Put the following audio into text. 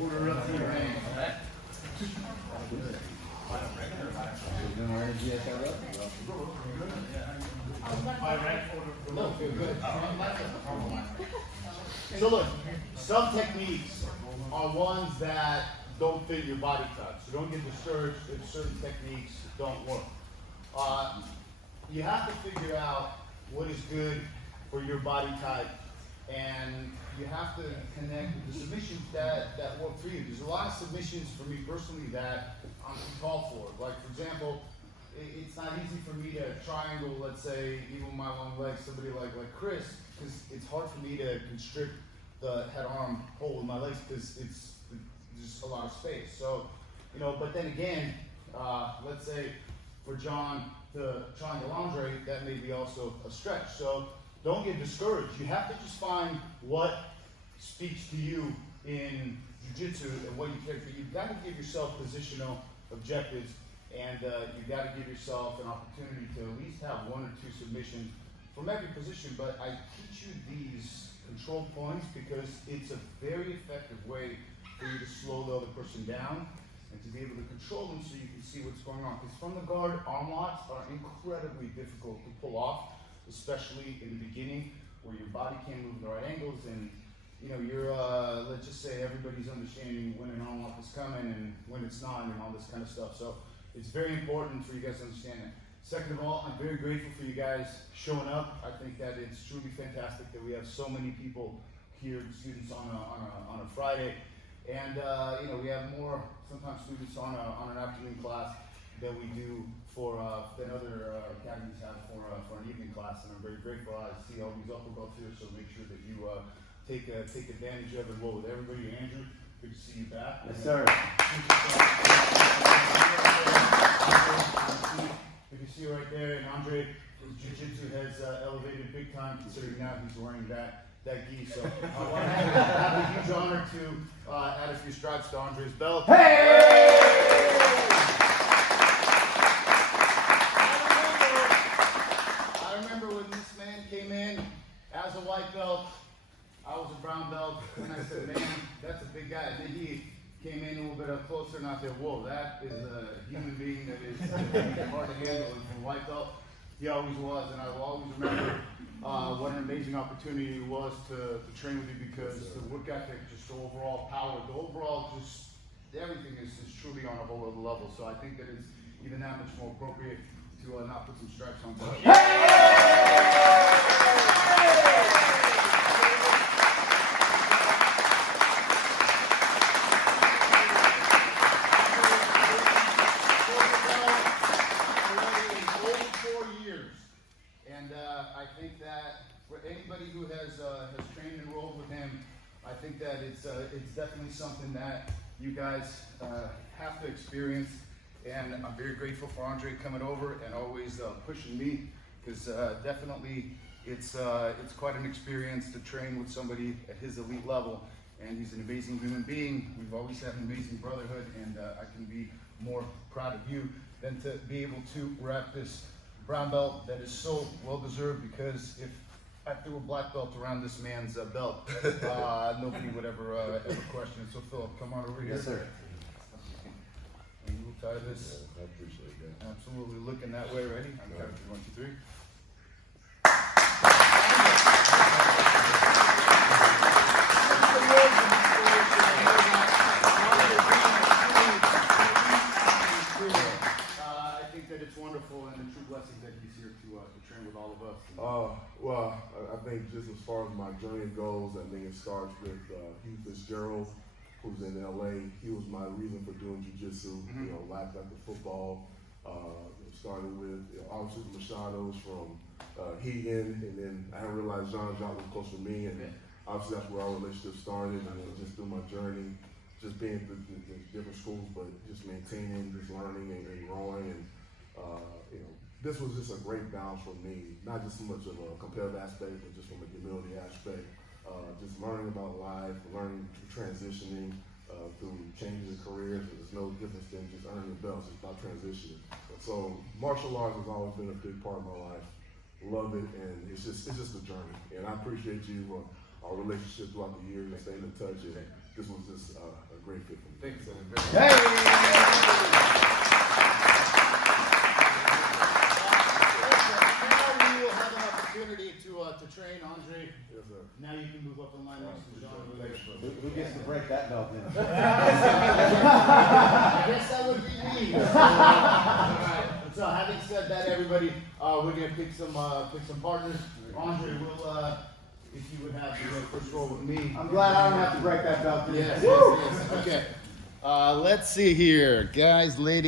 Order up to your hand. So look, some techniques are ones that don't fit your body type. So don't get discouraged if certain techniques don't work. You have to figure out what is good for your body type, and you have to connect with the submissions that work for you. There's a lot of submissions for me personally that I'm too tall for. Like for example, it's not easy for me to triangle, let's say, even with my long legs, somebody like Chris, because it's hard for me to constrict the head arm hole with my legs because it's just a lot of space. So, you know, but then again, let's say for John to triangle Andre, that may be also a stretch. So don't get discouraged. You have to just find what speaks to you in jiu-jitsu and what you care for. You've got to give yourself positional objectives, and you've got to give yourself an opportunity to at least have one or two submissions from every position. But I teach you these control points because it's a very effective way for you to slow the other person down and to be able to control them so you can see what's going on. Because from the guard, arm locks are incredibly difficult to pull off, especially in the beginning where your body can't move in the right angles, and you know, you're, let's just say everybody's understanding when an arm lock is coming and when it's not and all this kind of stuff. So it's very important for you guys to understand that. Second of all, I'm very grateful for you guys showing up. I think that it's truly fantastic that we have so many people here, students on a Friday. And you know, we have more sometimes students on an afternoon class than we do for than other academies have for an evening class. And I'm very grateful. I see all these upper belts here, so make sure that you take advantage of it. Well, with everybody, Andrew, good to see you back. Yes, sir. You can see right there, and Andre, his jiu-jitsu has elevated big time, considering now he's wearing that gi. So I want to have a huge honor to add a few stripes to Andre's belt. Hey! I remember when this man came in as a white belt. I was a brown belt, and I said, man, that's a big guy. And then he came in a little bit up closer, and I said, whoa, that is a human being that is hard to handle. And for a white belt, he always was, and I will always remember what an amazing opportunity it was to train with you, because the work ethic, just the overall power, the overall just everything is truly on a whole other level. So I think that it's even that much more appropriate to not put some stripes on. I think that for anybody who has trained and rolled with him, I think that it's definitely something that you guys have to experience. And I'm very grateful for Andre coming over and always pushing me, because definitely it's quite an experience to train with somebody at his elite level. And he's an amazing human being. We've always had an amazing brotherhood, and I can be more proud of you than to be able to wrap this brown belt that is so well deserved, because if I threw a black belt around this man's belt, nobody would ever question it. So Philip, come on over here. Yes, sir. And we'll tie this. I appreciate that. Absolutely. Looking that way. Ready? I'm counting 1, 2, 3. I think that it's wonderful and a true blessing that he's here to train with all of us. Well, I think just as far as my journey goes, I think it starts with Hugh Fitzgerald, who's in LA. He was my reason for doing jiu-jitsu, you know, life after football. Started with, you know, obviously the Machados from Hegan, and then I didn't realize Jean-Jacques was close to me, and obviously that's where our relationship started. And then just through my journey, just being through different schools, but just maintaining, just learning and growing, and you know, this was just a great balance for me, not just so much of a competitive aspect, but just from a humility aspect, just learning about life, learning transitioning through changing careers. There's no difference than just earning the belts, it's about transitioning. So martial arts has always been a big part of my life. love it, and it's just a journey. And I appreciate you, our relationship throughout the years, and staying in touch. And this was just a great fit for me. Thanks, man. Hey! Now we will have an opportunity to train Andre. Yes, sir. Now you can move up the line next to John. Who gets to break that belt then? I guess that would be me. Alright. So having said that, everybody, we're gonna pick some partners. Andre will, if you would have the first roll with me. I'm glad I don't have to break that belt then. Yes. Okay. Let's see here, guys, ladies.